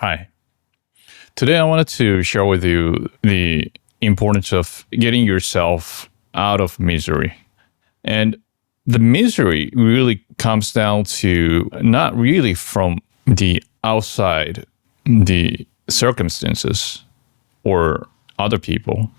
Hi. Today I wanted to share with you the importance of getting yourself out of misery. And the misery really comes down to not really from the outside, the circumstances or other people.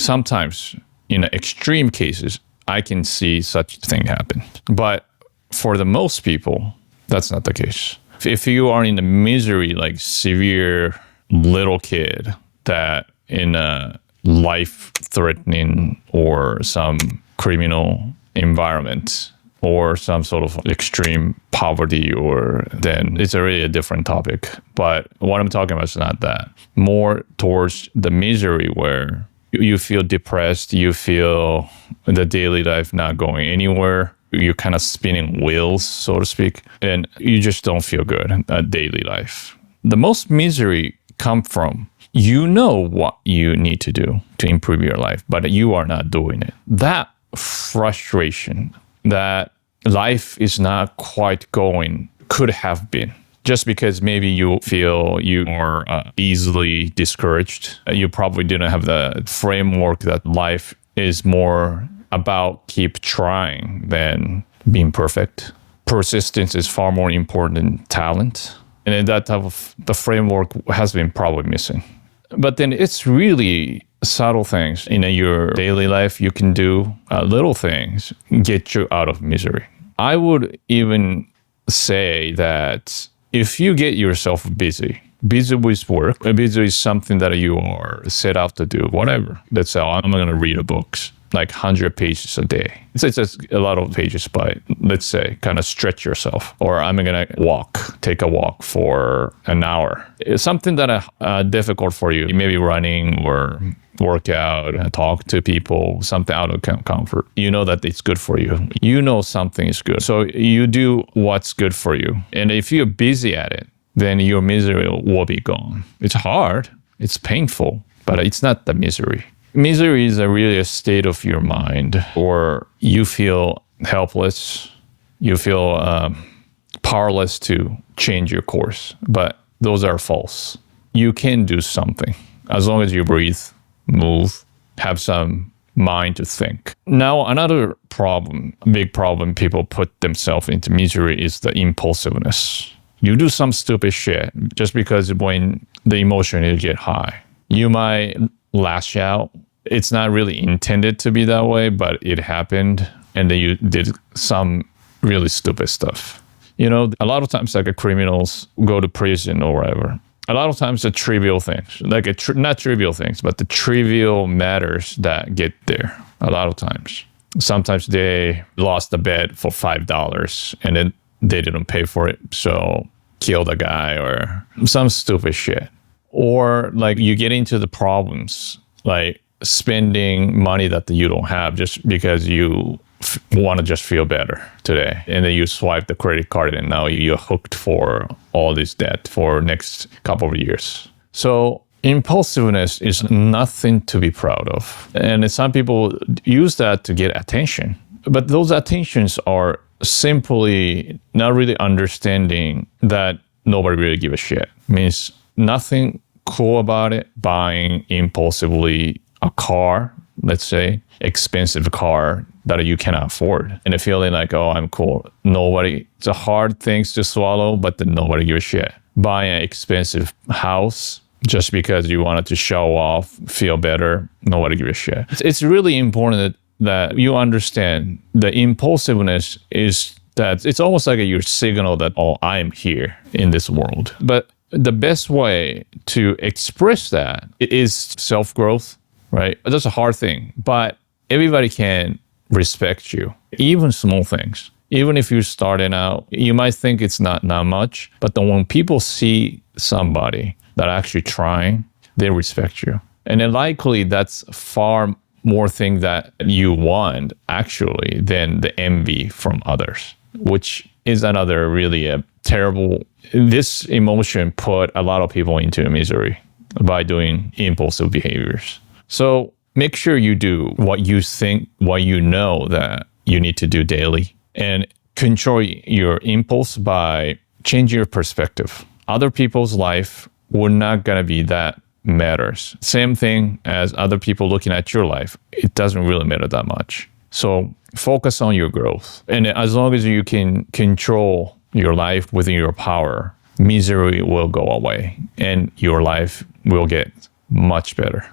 Sometimes, in extreme cases, I can see such thing happen. But for the most people, that's not the case. If you are in a misery, like severe little kid that in a life-threatening or some criminal environment or some sort of extreme poverty, or then it's really a different topic. But what I'm talking about is not that. More towards the misery where you feel depressed, you feel the daily life not going anywhere, you're kind of spinning wheels, so to speak, and you just don't feel good at daily life. The most misery come from you know what you need to do to improve your life, but you are not doing it. That frustration that life is not quite going could have been. Just because maybe you feel you are easily discouraged, you probably didn't have the framework that life is more about keep trying than being perfect. Persistence is far more important than talent. And in that type of the framework has been probably missing. But then it's really subtle things in your daily life you can do, little things get you out of misery. I would even say that if you get yourself busy with work, busy with something that you are set out to do, whatever. Let's say I'm going to read a book, like 100 pages a day. It's just a lot of pages, but let's say kind of stretch yourself. Or I'm going to take a walk for an hour. It's something that is difficult for you, maybe running or work out and talk to people, something out of comfort. You know that it's good for you. You know something is good. So you do what's good for you. And if you're busy at it, then your misery will be gone. It's hard, it's painful, but it's not the misery. Misery is really a state of your mind, or you feel helpless, you feel powerless to change your course, but those are false. You can do something as long as you breathe, move, have some mind to think. Now, another problem, big problem people put themselves into misery is the impulsiveness. You do some stupid shit just because when the emotion is get high, you might lash out. It's not really intended to be that way, but it happened, and then you did some really stupid stuff. You know, a lot of times like criminals go to prison or whatever. A lot of times the trivial things, like not trivial things, but the trivial matters that get there a lot of times. Sometimes they lost the bed for $5 and then they didn't pay for it, so killed a guy or some stupid shit. Or like you get into the problems, like spending money that you don't have just because you want to just feel better today. And then you swipe the credit card and now you're hooked for all this debt for next couple of years. So impulsiveness is nothing to be proud of. And some people use that to get attention. But those attentions are simply not really understanding that nobody really give a shit. Means nothing cool about it. Buying impulsively a car, let's say, expensive car that you cannot afford, and the feeling like, oh, I'm cool. Nobody, it's a hard things to swallow, but then nobody gives a shit. Buying an expensive house just because you wanted to show off, feel better, nobody gives a shit. It's really important that you understand the impulsiveness is that it's almost like your signal that, oh, I'm here in this world. But the best way to express that is self-growth, right? That's a hard thing, but everybody can respect you, even small things. Even if you're starting out, you might think it's not much, but then when people see somebody that actually trying, they respect you. And then likely that's far more thing that you want actually than the envy from others, which is another really a terrible, this emotion put a lot of people into misery by doing impulsive behaviors. So make sure you do what you think, what you know that you need to do daily, and control your impulse by changing your perspective. Other people's life will not going to be that matters. Same thing as other people looking at your life. It doesn't really matter that much. So focus on your growth. And as long as you can control your life within your power, misery will go away and your life will get much better.